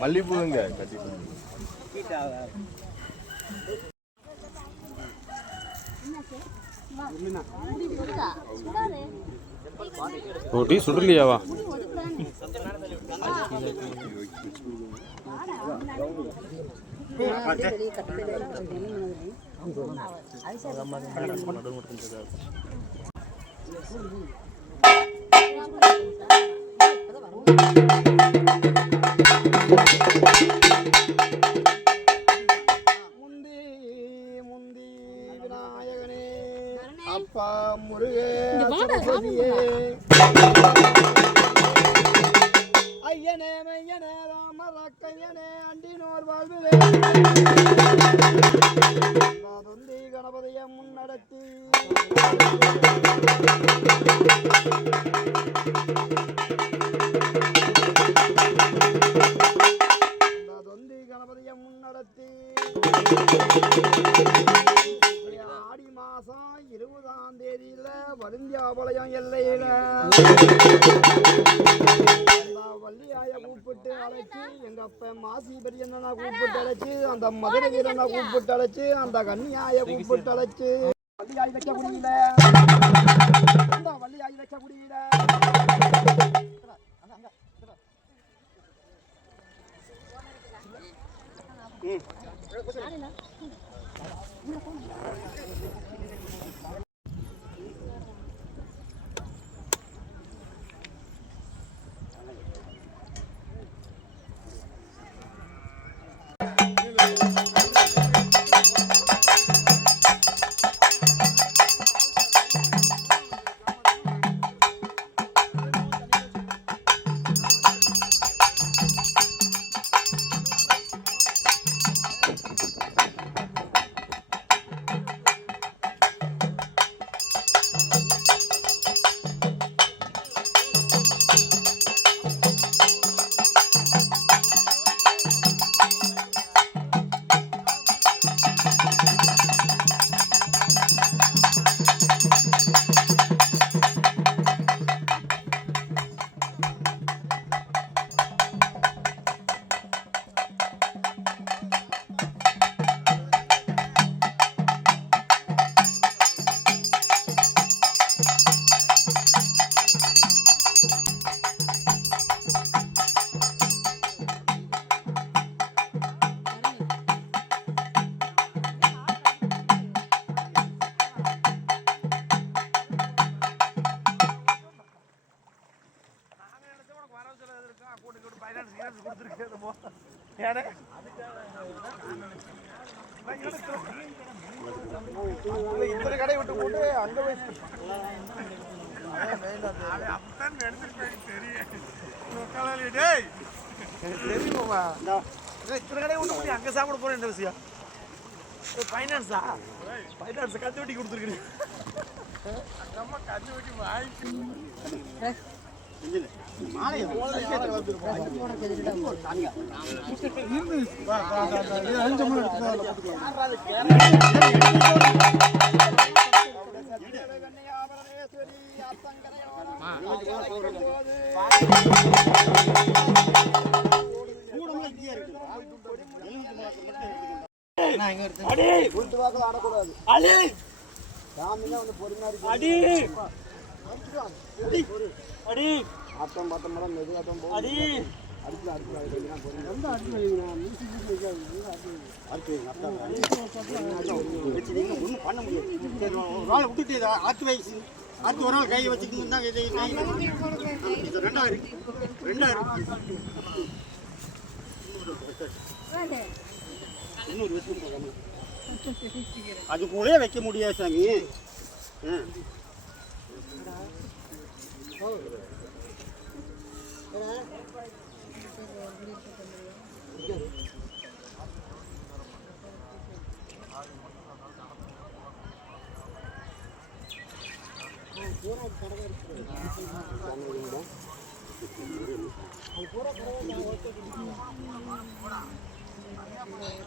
மல்லிப்பூங்க रोटी suit लिया वा ஐயனே மையனே ராமரக்கையனே அண்டினோர் வாழ்விலே தொந்தி கணபதியை முன்னடத்தி தொந்தி கணபதியை முன்னடத்தி ஆடி மாசம் 20ஆம் தேதியில வருந்தியாபாளையம் எல்லையில வள்ளியாய கூப்பிட்டு அழைச்சி எங்க அப்ப மாசி பெரியண்ணா கூப்பிட்டு அழைச்சி அந்த மதுரை வீரனை கூப்பிட்டு அழைச்சி அந்த கன்னியாய கூப்பிட்டு அழைச்சி வள்ளியாய் வைக்க முடியல அந்த வள்ளியாய் வைக்க முடியல இத்தனை கடை விட்டு போட்டு அங்க போய் தெரியுமா இத்தனை கடை விட்டு போட்டு அங்க சாப்பிட போறேன் என்ன விஷயம் ஃபைனான்ஸா ஃபைனான்ஸ் கத்து வெட்டி கொடுத்துருக்கீங்க அம்மா கத்து வெட்டி வாங்கி ஆட்டம் பாட்டம் மேடம் மெதுவாட்டம் போகும் ஒன்றும் பண்ண முடியாது ஒரு நாள் விட்டுட்டு ஆற்று வயசு ஆற்று ஒரு நாள் கையை வச்சுக்கிட்டு தான் 2000 இன்னொரு வச்சு அது கூட வைக்க முடியாது சாமி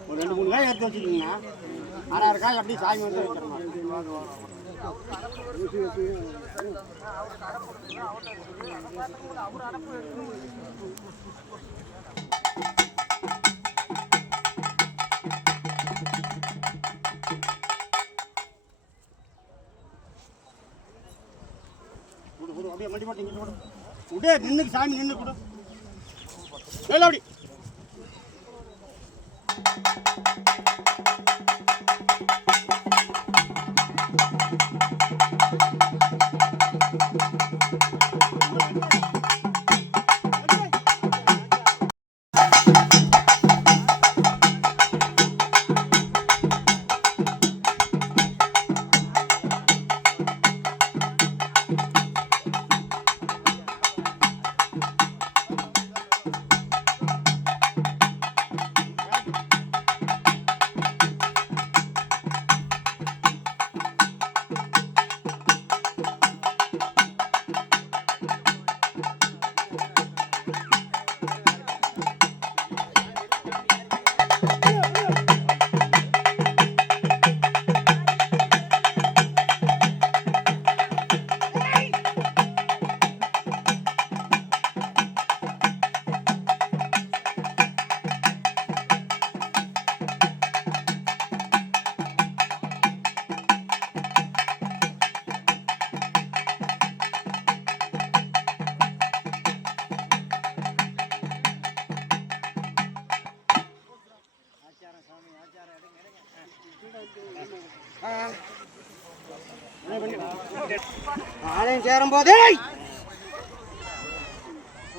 ஒரு 2-3 காய் எடுத்து வச்சுக்கிங்கன்னா 6 காய் அப்படியே சாமி வந்து வச்சிடணும். அப்படியே மண்டி போட்டு இங்கே போடு. விடே நின்றுக்கு சாமி நின்று கொடு. அப்படி ஆலயம் சேரும்போதே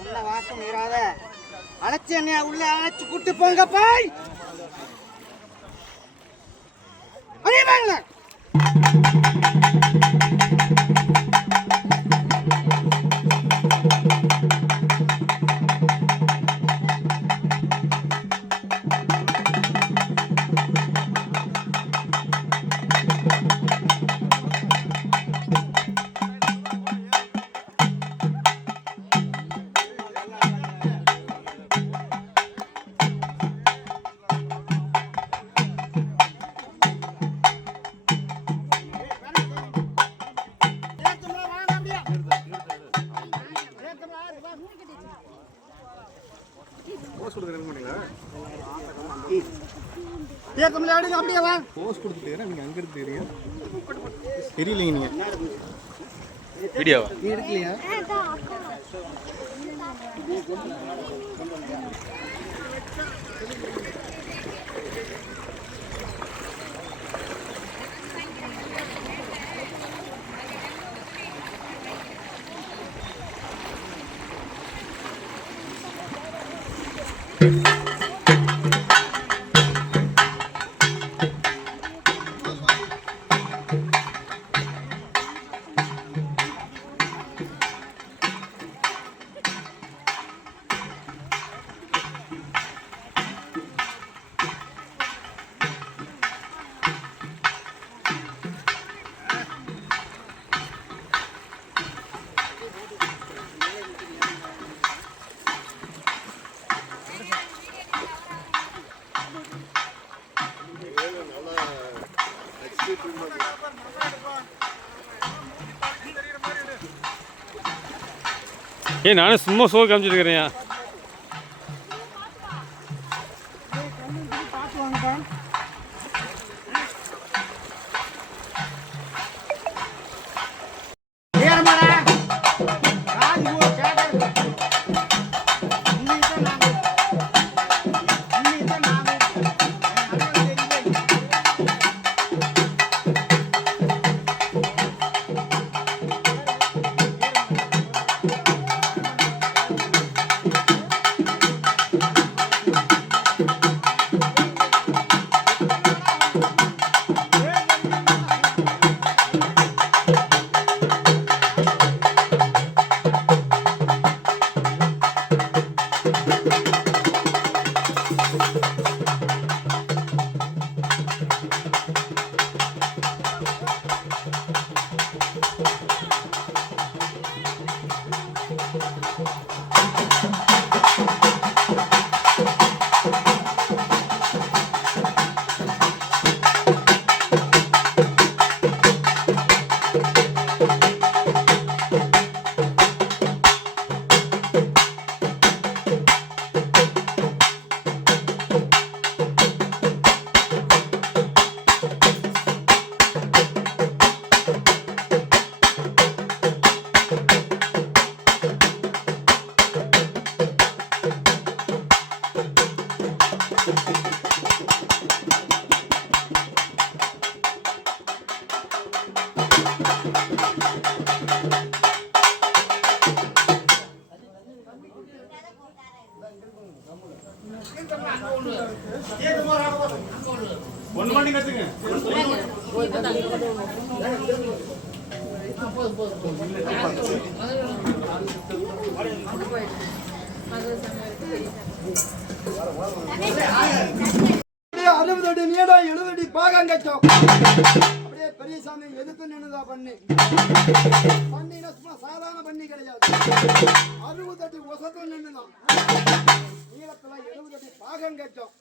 உள்ள வாக்கம் மீறாத அழைச்சி என்னைய உள்ள அழைச்சி கூட்டு போங்க பாய். அறிவாங்கள அப்படியே வா. போஸ் கொடுத்துட்டு நீங்க அங்க இருந்து தெரியலீங்க நீங்க வீடியோவா எடுக்கலையா? ஏய் நானும் சும்மா ஷோ காமிச்சிட்டு இருக்கிறேன். 60 நீளம் 70 பாகம் கட்டும். அப்படியே பெரியசாமி எதுக்கு நின்னுதா பண்ணி பண்ணினா சும்மா சாதாரண பண்ணி கிடையாது. 60 அடி ஒசத்து நின்னுதான் நீளத்துல 70 அடி பாகம் கட்டும்.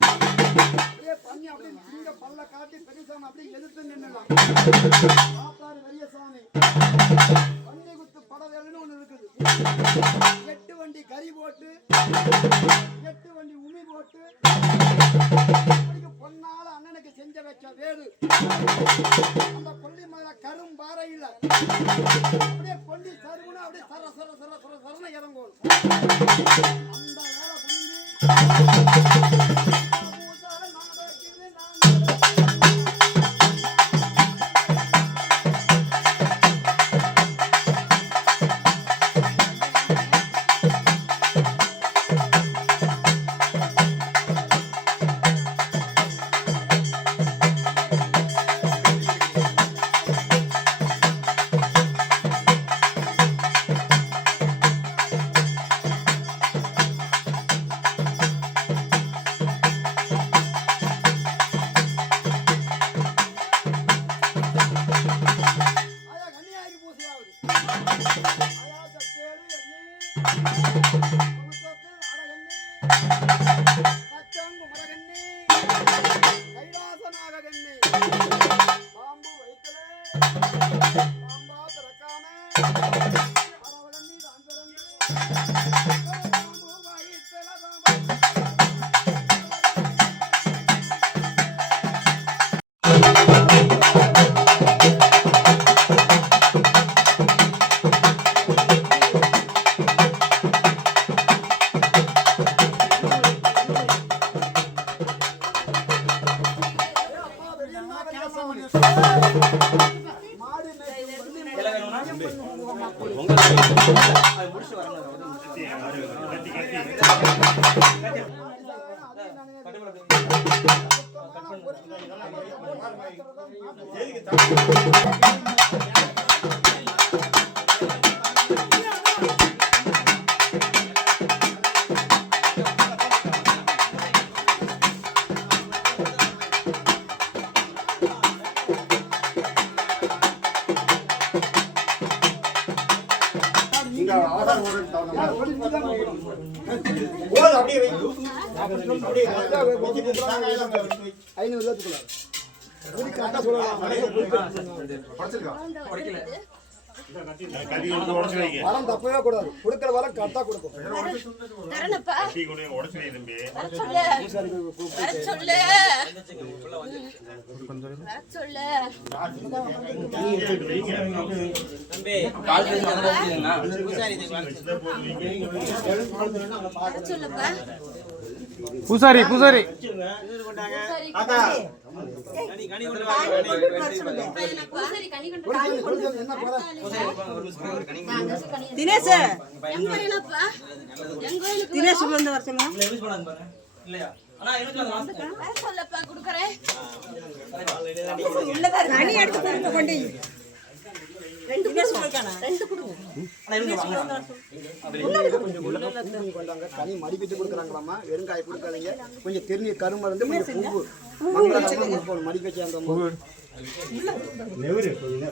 அப்படியே பண்ணி அப்படியே சிங்க பல்ல காட்டி பெரியசாமி அப்படியே எதிர்த்து நின்னுதான். பாப்பாரு பெரியசாமி பண்ணி குத்து படவேலுன்னு ஒண்ணு இருக்குது. 8 வண்டி கறி போட்டு 8 வண்டி உமி போட்டு பொன்னால அண்ணனுக்கு செஞ்ச வச்ச வேடு. அந்த கொல்லி மலை கரும் பாறையில் அப்படியே கொல்லி சருகுனா அப்படியே சர சர சர சர சரண இறங்கும். அந்த வேலை புரிஞ்சு வரம் தப்பவே கூடாது. கொடுக்கிற வரம் கரெக்டா கொடுக்கும். பூசாரி பூசாரி தினேஷ் தினேஷ் வந்து வருஷமா தனி எடுத்து கொண்டு கனி மடிப்பிட்டு கொடுக்குறாங்களாமா. வெறுங்காய் கொடுக்காதீங்க. கொஞ்சம் திருநீர் கருமருந்து கொஞ்சம் பூவு மடிக்க சேர்ந்த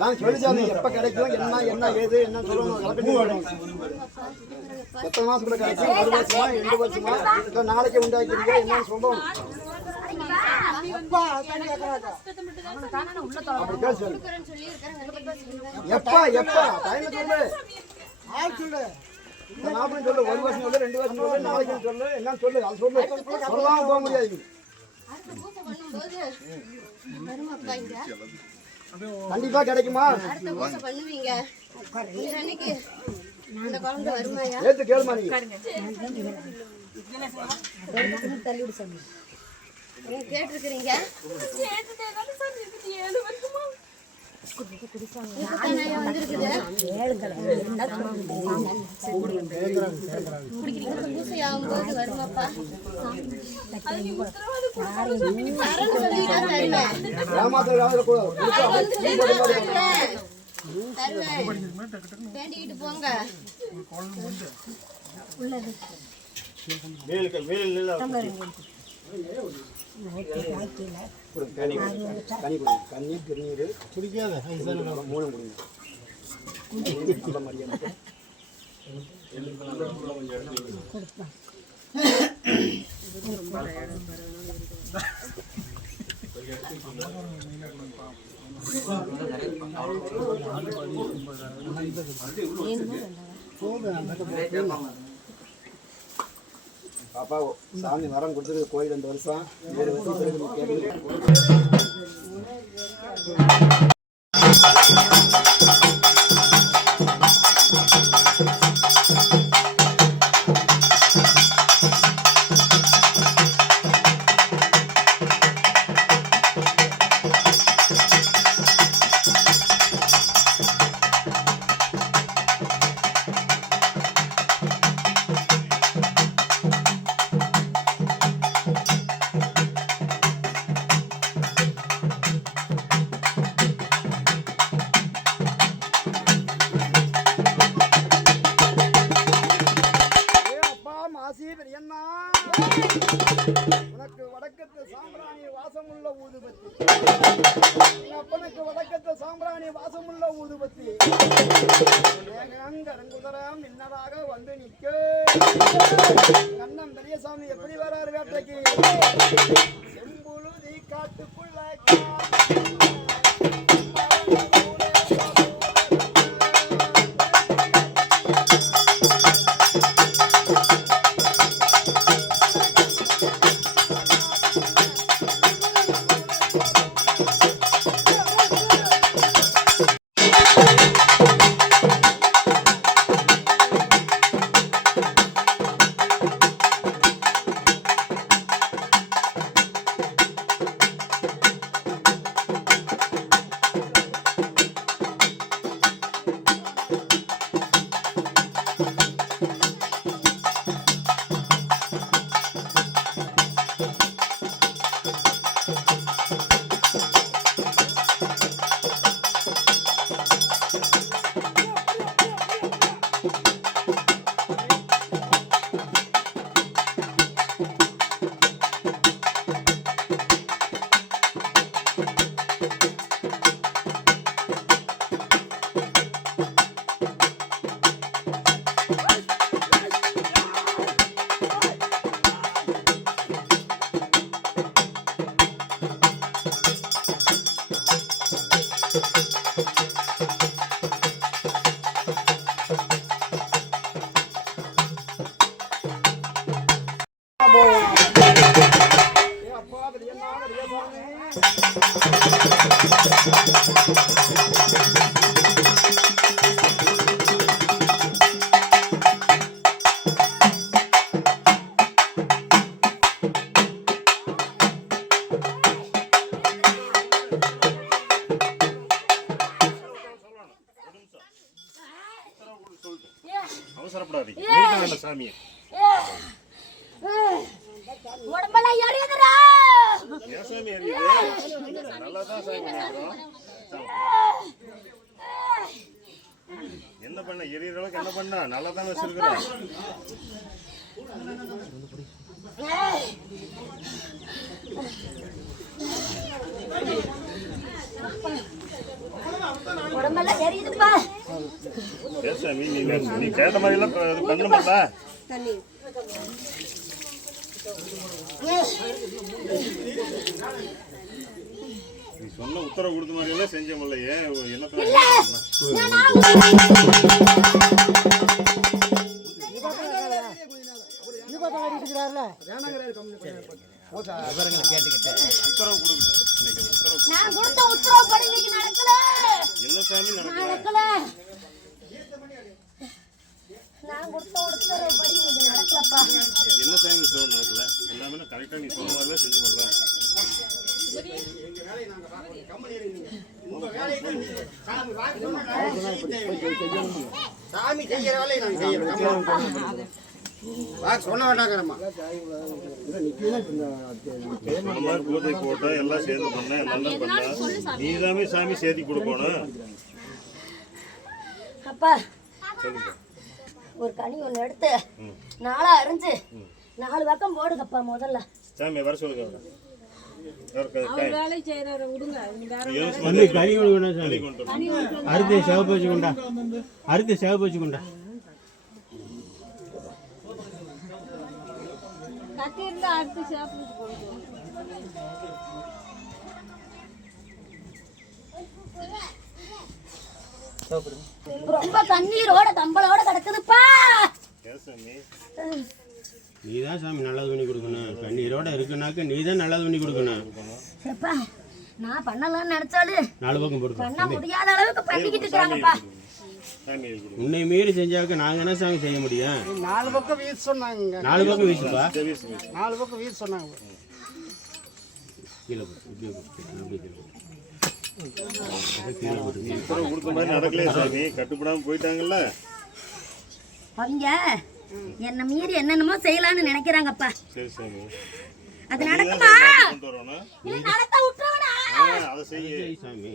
நான் சொல்லிச்சாங்க. எப்ப கிடைக்கும் என்ன ஏது என்ன சொல்லணும். எத்தனை மாசத்துல கிடைக்கும்? 1 வருஷமா 2 வருஷமா நாளைக்கு உண்டாக்கிறீங்க என்னன்னு சொல்லணும். எப்பா எப்பா டைம் சொல்லு. ஆள் சொல்லு. நான் சொல்லு. 1 வருஷம் சொல்லு 2 வருஷம் சொல்லு நாளைக்கு சொல்லு என்னன்னு சொல்லு. அது சொல்லு. சொல்லாம போக முடியாது. கண்டிப்பா கிடைக்குமா? ஏத்து கேளுமா நீ. கேட்டிருக்கிறீங்க வேண்டிக்கிட்டு போங்க. கண்ணீர் திருநீர் குடிக்காத 3 குடிங்க. பாப்பா சாமி வரம் கொடுத்தது கோயில் 2 வருஷம் 7 வருஷம் கேட்குது. உனக்கு வடக்கத்து சாம்பிராணி வாசமுள்ள ஊதுபத்தி, அப்பனுக்கு வடக்கத்து சாம்பிராணி வாசமுள்ள ஊதுபத்தி கரங்குதரம் இன்னதாக வந்து நிற்க. அண்ணன் பெரியசாமி எப்படி வராரு வேட்டைக்கு? செம்புழுதி காட்டுக்குள்ள அவசரப்படாதீங்க. சாமியை உடம்பெல்லாம் எரியுதுடா. ஏன் சாமி எரியுது? நல்லா தான் சாமி பண்ணுறோம். என்ன பண்ண எரியுற அளவுக்கு என்ன பண்ணா? நல்லா தான் வச்சிருக்கிறோம். உடம்பெல்லாம் எரியுதுப்பா. ஏன் சாமி நீ கேட்ட மாதிரி எல்லாம் பண்ண மாட்டா? தண்ணி நீ சொன்ன உத்தரவு கொடுத்த மாதிரி எல்லாம் செஞ்ச முடியலையே. என்ன நான் கொடுத்த உத்தரவு படி இன்னைக்கு நடக்கல. என்ன சாமி நடக்கல? நான் கொடுத்த உத்தரவு படி இன்னைக்கு நடக்கலப்பா. என்ன சாமி உத்தரவு நடக்கல? எல்லாமே கரெக்டா நீ சொன்ன மாதிரிலாம் செஞ்சு பண்ணலாம். வேலையை நாங்க பார்க்கணும். கம்பெனி இருங்க. உங்க வேலையை தான் நீங்க சாமி வாங்கி சொன்னா நான் செய்யணும். சாமி செய்யற வேலையை நாங்க செய்யறோம். வாங்க சொல்ல வேண்டாங்கிறம்மா. பூஜை போட்டா எல்லாம் சேர்ந்து பண்ண நல்லா பண்ணா நீதாமே சாமி சேர்த்தி கொடுக்கணும். அப்பா ஒரு கனி ஒன்று எடுத்து நாளா அரிஞ்சு 4 பக்கம் போடுங்கப்பா முதல்ல. சாமி வர சொல்லுங்க. வேலை செய்யறவரை விடுங்க. கறி கொடுக்கணும் சாமி. அறுத்து சிவப்பு வச்சுக்கொண்டா. அறுத்து சிவப்பு வச்சுக்கொண்டா. கட்டி இருந்தா அடுத்து சாப்பிட்டு போடுவோம். ரொம்ப கண்ணீரோட கம்பளோட கிடக்குதுப்பா. நீதான் சாமி நல்லது பண்ணி கொடுக்கணும். கண்ணீரோட இருக்குனாக்க நீதான் நல்லது பண்ணி கொடுக்கணும். எப்பா நான் பண்ணலாம்னு நினைச்சாலும் 4 பக்கம் போட்டு பண்ண முடியாத அளவுக்கு பண்ணிக்கிட்டு இருக்காங்கப்பா. உன்னை மீறி செஞ்சாக்க நாங்க என்ன சாமி செய்ய முடியும்? 4 பக்கம் வீச சொன்னாங்க. 4 பக்கம் வீசுப்பா. 4 பக்கம் வீச சொன்னாங்க. கீழே போட்டு இப்படியே போட்டு கொடுத்த மாதிரி நடக்கலையே சாமி. கட்டுப்படாம போயிட்டாங்கல்ல. அவங்க என்ன மீறி என்னென்னமோ செய்யலாம்னு நினைக்கிறாங்கப்பா. சரி சாமி. அது நடக்குமா? இல்ல நடத்த விட்டுறவனா? அதை செய்ய சாமி.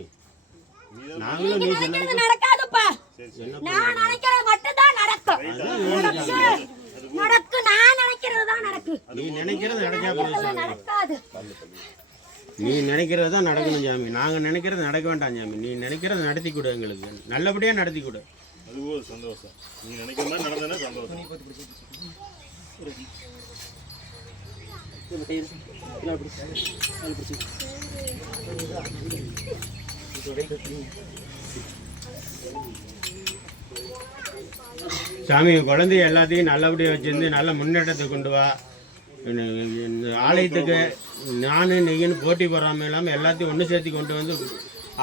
நீங்க நினைக்கிறது நடக்காதுப்பா. நான் நினைக்கிறது மட்டும் தான் நடக்கும். நடக்கு நான் நினைக்கிறது தான் நடக்கு. நீ நினைக்கிறது நடக்காது. நீ நினைக்கிறது தான் நடக்கணும் சாமி. நாங்க நினைக்கிறது நடக்க வேண்டாம் சாமி. நீ நினைக்கிறது நடத்தி கொடு, எங்களுக்கு நல்லபடியா நடத்தி கொடு. அது ஒரு சந்தோஷம். நீ நினைக்கிற மாதிரி நடந்ததுன்னா சந்தோஷம். சாமி குழந்தைய எல்லாத்தையும் நல்லபடியாக வச்சிருந்து நல்ல முன்னேற்றத்தை கொண்டு வா. இந்த ஆலயத்துக்கு நான் நீங்கன்னு போட்டி போடாமல் இல்லாமல் எல்லாத்தையும் ஒன்று சேர்த்து கொண்டு வந்து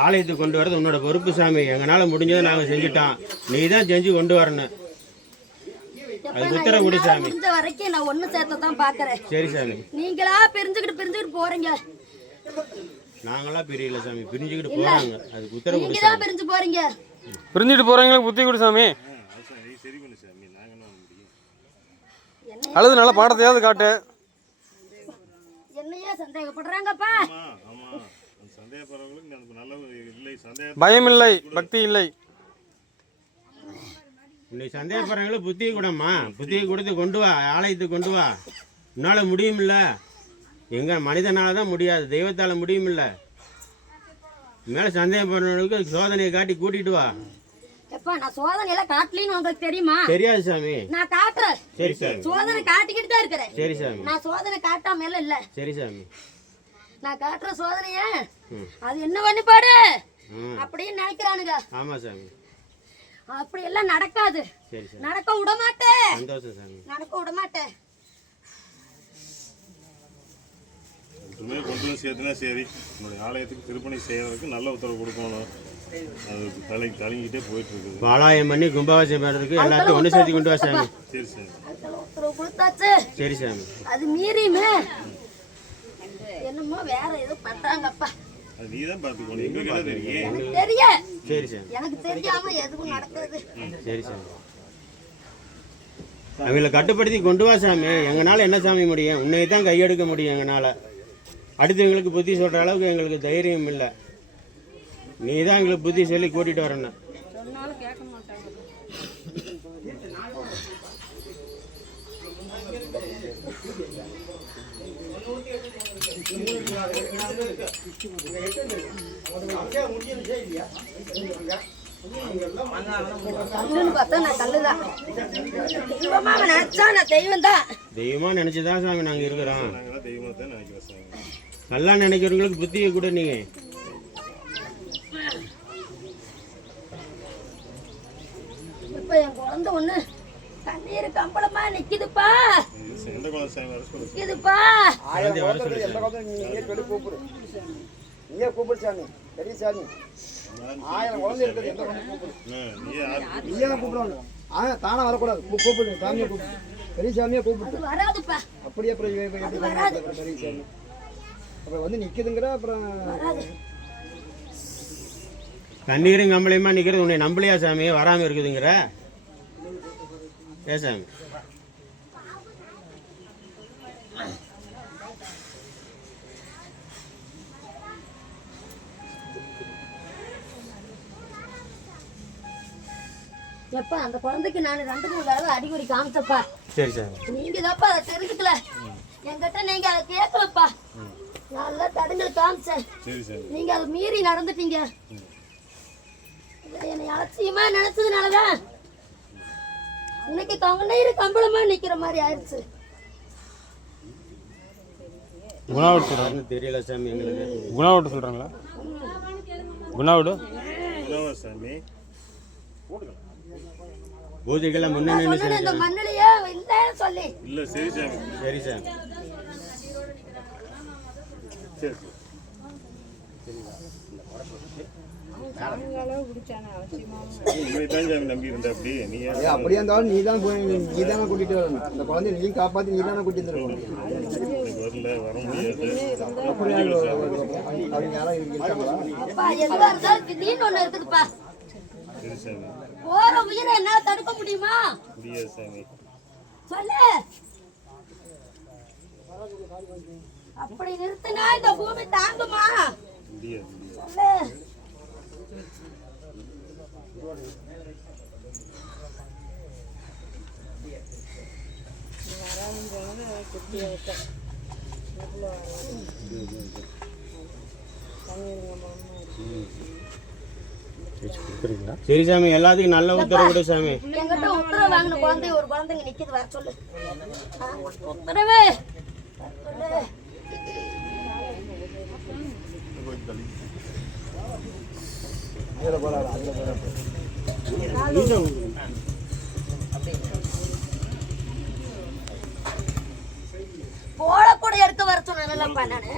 ஆலயத்துக்கு கொண்டு வரது உன்னோட பொறுப்பு சாமி. எங்களால் முடிஞ்சதை நாங்கள் செஞ்சுட்டோம். நீ தான் செஞ்சு கொண்டு வரணும். அது உத்தரவு கொடு சாமி. முடிஞ்ச வரைக்கும் நான் ஒண்ணு சேர்த்த தான் பாக்குறேன். சரி சாமி. நீங்களா பிரிஞ்சுக்கிட்டு போறீங்க. நாங்களா பிரியல சாமி. பிரிஞ்சுக்கிட்டு போறாங்க. அதுக்கு உத்தரவு கொடு. நீங்க தான் பிரிஞ்சு போறீங்க. பிரிஞ்சுட்டு போறவங்களுக்கு புத்தி கொடு சாமி. சரி பண்ணு சாமி. நாங்க என்ன முடியும்? அல்லது நல்ல பாடத்தையாவது காட்டு. என்னையே சந்தேகப்படுறாங்கப்பா. ஆமா. சந்தேகப்படுறவங்களுக்கு நல்ல இல்லை. சந்தேகம் பயம் இல்லை, பக்தி இல்லை. இன்னைக்கு சந்தேகப்படுறவங்களுக்கு புத்தியை கூடம்மா. புத்தியை கொடுத்து கொண்டு வா. ஆலயத்துக்கு கொண்டு வா. உன்னால முடியுமில்ல. எங்க மனிதனால தான் முடியாது, தெய்வத்தால முடியுமில்ல. மேல சந்தேகப்படுறவங்களுக்கு சோதனையை காட்டி கூட்டிட்டு வா. எப்பா நான் சோதனையில காட்டலின்னு உங்களுக்கு தெரியுமா? தெரியாது சாமி. நான் காட்டுறேன். சரி சாமி. சோதனை காட்டிக்கிட்டு தான் இருக்கிறேன். சரி சாமி. நான் சோதனை காட்டாம இல்ல. சரி சாமி. நான் காட்டுற சோதனைய அது என்ன பண்ணி பாடு அப்படின்னு நினைக்கிறானுங்க. ஆமா சாமி. அப்படி எல்லாம் நடக்காது. சரி சாமி. நடக்க விட மாட்டேன். சந்தோஷம் சாமி. நடக்க விட மாட்டேன். கொண்டு வந்து சேர்த்துனா சரி. உங்களுடைய ஆலயத்துக்கு திருப்பணி செய்யறதுக்கு நல்ல உத்தரவு கொடுக்கணும். அது தலைங்கிட்டே போயிட்டு இருக்குது. பாலாயம் பண்ணி கும்பாபிஷேகம் பண்ணுறதுக்கு எல்லாத்தையும் ஒன்று சேர்த்து கொண்டு வா சாமி. சரி சாமி. உத்தரவு கொடுத்தாச்சு. சரி சாமி. அது மீறியுமே என்னமோ வேற ஏதோ பண்றாங்கப்பா. அது நீ தான் பார்த்துக்கணும். எங்களுக்கு என்ன தெரியும்? எனக்கு தெரியும். சரி சாமி. எனக்கு தெரியாம எதுவும் நடக்குது. சரி சாமி. அவங்கள கட்டுப்படுத்தி கொண்டு வா சாமி. எங்களால் என்ன சாமி முடியும்? உன்னை தான் கையெடுக்க முடியும் எங்களால். அடுத்தவங்களுக்கு புத்தி சொல்கிற அளவுக்கு எங்களுக்கு தைரியம் இல்லை. நீ தான் எங்களுக்கு புத்தி சொல்லி கூட்டிகிட்டு வரணும். சொன்னாலும் கேட்க மாட்டாங்க. கல்லுன்னு பார்த்தா நான் கல்லுதான். தெய்வமா நினைச்சா நான் தெய்வம் தான். தெய்வமா நினைச்சுதான் சாமி நாங்கள் இருக்கிறோம். நாங்களாம் தெய்வமாக தான் நினைக்கிறோம் சாமி. நல்லா நினைக்கிறவங்களுக்கு புத்தியை கூட நீங்க. இப்ப என் குழந்தை ஒண்ணு கண்ணீர் கம்பளமா நிக்குதுப்பா. எந்த குழந்தை சாமி வர சொல்லுங்க. நிக்குதுப்பா. நீயே கூப்பிடு சாமி. பெரிய சாமி. 1000 குழந்தை இருக்குது. எந்த குழந்தை கூப்பிடு. நீயே தான் கூப்பிடணும். தானே வரக்கூடாது. கூப்பிடு. சாமியை கூப்பிடு. பெரிய சாமியை கூப்பிட்டு. வராதுப்பா. அப்படியே பெரிய சாமி. அப்புறம் வந்து நிற்குதுங்கிற அப்புறம் வராது. கண்ணீரும் கம்பளையுமா நிற்கிறது உன்னை நம்பலையா சாமி வராமல் இருக்குதுங்கிற ஏ சாமி? எப்பா அந்த குழந்தைக்கு நான் 2-3 தடவை அறிகுறி காமிச்சப்பா. சரி சாமி. நீங்க தான்ப்பா அதை தெரிஞ்சுக்கல. என்கிட்ட நீங்க அதை கேட்கலப்பா. நல்லா தடங்கள் காமிச்சேன். சரி சரி. நீங்க அதை மீறி நடந்துட்டீங்க. என்னை அலட்சியமா நினைச்சதுனாலதான் இன்னைக்கு கவனீர் கம்பளமா நிக்கிற மாதிரி ஆயிடுச்சு. குணாவோடு சொல்கிறாங்க. தெரியல சாமி எங்களுக்கு. குணாவோடு சொல்கிறாங்களா? குணாவோடு சாமி பூஜைக்கெல்லாம் முன்னே நான் சொன்னேன், இந்த மண்ணிலேயே இல்லைன்னு சொல்லி. இல்ல சரி சாமி. சரி சாமி. சரி சாமி நம்பி இருந்த அப்படி நீ அப்படியே இருந்தாலும் நீ தான் போய் நீ தானே கூட்டிட்டு வரணும். அந்த குழந்தைய நீ காப்பாற்றி நீ தானே கூட்டிட்டு வந்துருக்கணும். வரல வர முடியாது. அவங்க யாரும் இருக்காங்களா? அப்பா எதுவா இருந்தாலும் திடீர்னு ஒண்ணு இருக்குதுப்பா. சரி சாமி. போற உயிரை என்னால தடுக்க முடியுமா? முடியாது சாமி. சொல்லு. அப்படி நிறுத்தினா இந்த பூமி தாங்குமா? முடியாது. சொல்லு. சரி சாமி, எல்லாத்துக்கும் நல்ல உத்தரவு கொடு சாமி. என்கிட்ட உத்தரவு வாங்கின குழந்தை ஒரு குழந்தைங்க நிக்குது, வர சொல்லு. உத்தரவு போலக்கூட எடுக்க வர சொன்னேன்லப்பா நானு.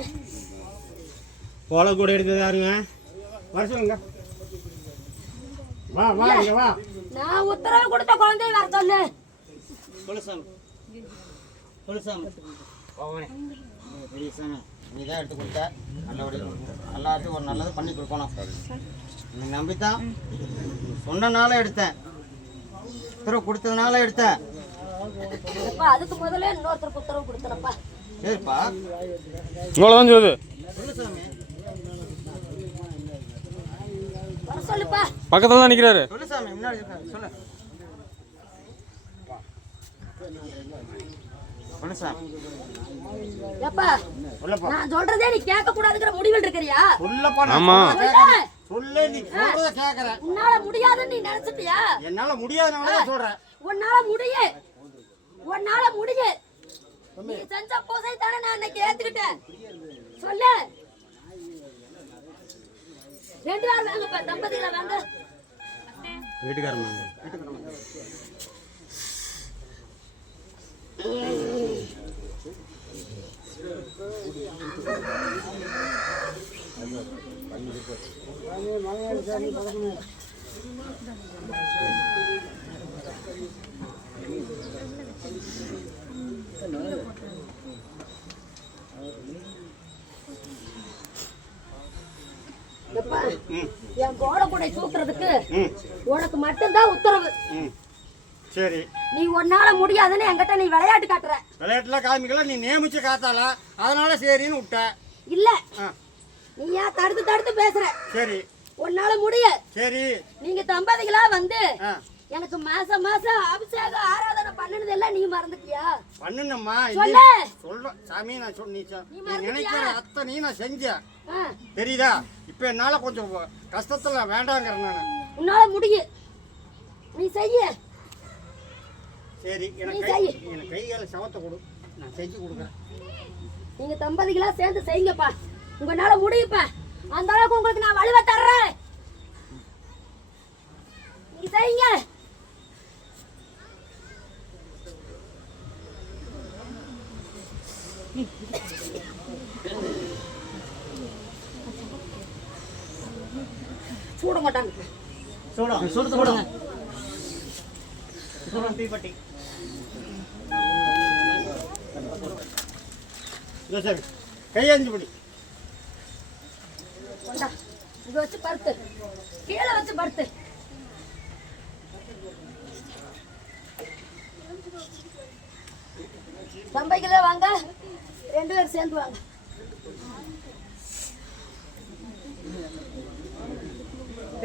போல கூட எடுத்தது யாருங்க? வர சொல்லுங்க. வா வா இங்க வா. நான் உத்தரவு கொடுத்த குழந்தைய வர சொல்லு. பெரிய சாமி நீ தான் எடுத்து கொடுத்த. நல்லபடியாக எல்லாத்தையும் ஒரு நல்லது பண்ணி கொடுக்கணும். நீ நம்பித்தான் சொன்னனால எடுத்தேன், உத்தரவு கொடுத்ததுனால எடுத்தேன். அதுக்கு முதல்ல இன்னொருத்தருக்கு உத்தரவு கொடுத்துறப்பா. சரிப்பா, இவ்வளோதான் சொல்லுது. சொல்லு சாமி. வர சொல்லுப்பா. பக்கத்தில் தான் நிற்கிறாரு. சொல்லு சாமி, முன்னாடி இருக்காரு. சொல்லு சொல்லு சாமி. எப்பா நான் சொல்றதே நீ கேட்க கூடாதுங்கிற முடிவில் இருக்கிறியா? ஆமா. சொல்லு, நீ சொல்றத கேக்குறேன். உன்னால முடியாதுன்னு நீ நினைச்சிட்டியா? என்னால முடியாதுனால சொல்றேன். உன்னால முடியும், உன்னால முடியும். நீ செஞ்ச பூசை தானே நான் இன்னைக்கு ஏத்துக்கிட்டேன். சொல்லு. 2 பேர் வாங்கப்பா, தம்பதிகளை வாங்க. வீட்டுக்காரமா என் கோடக்கூடை தூக்குறதுக்கு உனக்கு மட்டும்தான் உத்தரவு. சரி, நீ உன்னால முடியாதுன்னு என்கிட்ட நீ விளையாட்டு காட்டுற. விளையாட்டுல காமிக்கல, நீ நியமிச்சு காத்தால, அதனால சரின்னு விட்ட. இல்ல, நீ ஏன் தடுத்து தடுத்து பேசுற? சரி, உன்னால முடிய. சரி, நீங்க தம்பதிகளா வந்து எனக்கு மாசம் மாசம் அபிஷேகம் ஆராதனை பண்ணுனது எல்லாம் நீ மறந்துட்டியா? பண்ணுனம்மா. சொல்லு. சொல்ற சாமி, நான் நீ நினைக்கிற அத்தனையும் நான் செஞ்சேன், தெரியுதா? இப்ப என்னால கொஞ்சம் கஷ்டத்துல வேண்டாங்கிறேன் நான். உன்னால முடிய, நீ செய்ய. சரி, எனக்கு கை கால சவத்தை கொடு, நான் செஞ்சு கொடுக்குறேன். நீங்க தம்பதிகளா சேர்ந்து செய்யுங்கப்பா, உங்களால முடியுப்பா. அந்த அளவுக்கு உங்களுக்கு நான் வலுவை தர்றேன். நீங்க செய்யுங்க. சூட மாட்டாங்க. சுடுங்க தீப்பட்டி. சரி, கையஞ்சு படி. கொண்டா இங்க வச்சு படுத்து, கீழே வச்சு படுத்து. தம்பைகளே வாங்க, 2 பேரும் சேர்ந்து வாங்க.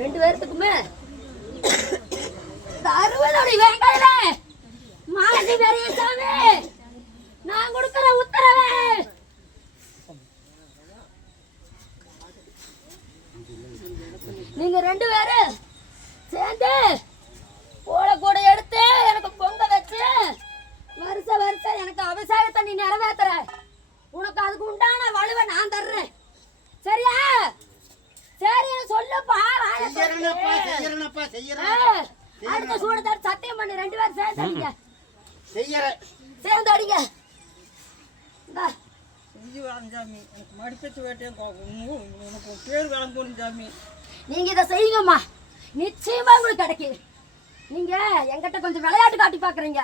ரெண்டு பேர்த்துக்குமே 60 அடி வேங்காயில மாசி பெரியசாமி நான் கொடுக்கிற உத்தரவு. நீங்க 2 பேரும் சேர்ந்து கூட எடுத்து எனக்கு பொங்க வச்சு வருஷம் எனக்கு அபிஷேகத்தை நீ நிறைவேற்றுற. உனக்கு அதுக்கு உண்டான வலுவை நான் தர்றேன். சரியா? சரி சொல்லுப்பா. அடுத்த சூடு தட்டு சத்தியம் பண்ணி 2 பேரும் சேர்ந்து அடிங்க. சேர்ந்து அடிங்க. நீங்க இதை செய்யுங்கம்மா, நிச்சயமா உங்களுக்கு கிடைக்கும். நீங்க என்கிட்ட கொஞ்சம் விளையாட்டு காட்டி பாக்குறீங்க,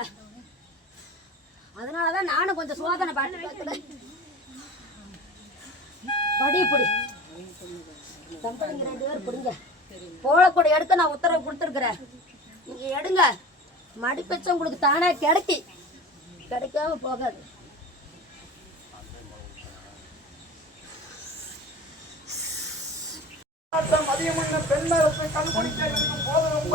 அதனாலதான் நானும் கொஞ்சம் சோதனை பாட்டு பார்க்கிறேன். படி பிடி தம்பதிங்க 2 பேரும் பிடிங்க. போலக்கூட எடுக்க நான் உத்தரவு கொடுத்துருக்குறேன். நீங்க எடுங்க. மடிப்பச்சம் உங்களுக்கு தானே கிடைக்காம போகாது. மதியம் பெண்மரத்தை கண் குடிக்க போது ரொம்ப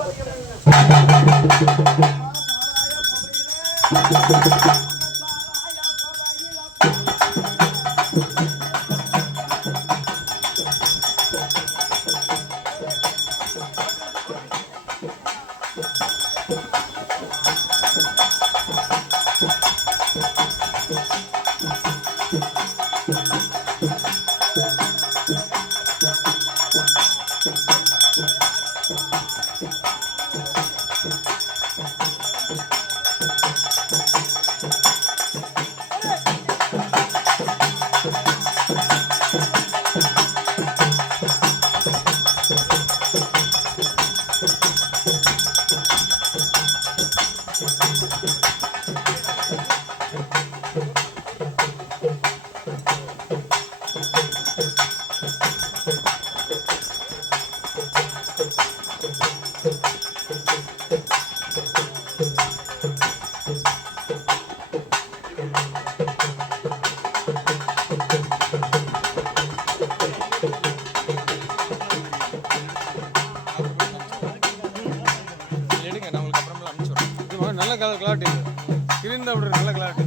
எடுங்க, நான் உங்களுக்கு அப்புறமா அனுப்பிச்சுடுறேன். நல்ல கிளாட் இது கிழிந்த அப்படி நல்ல கிளாட்.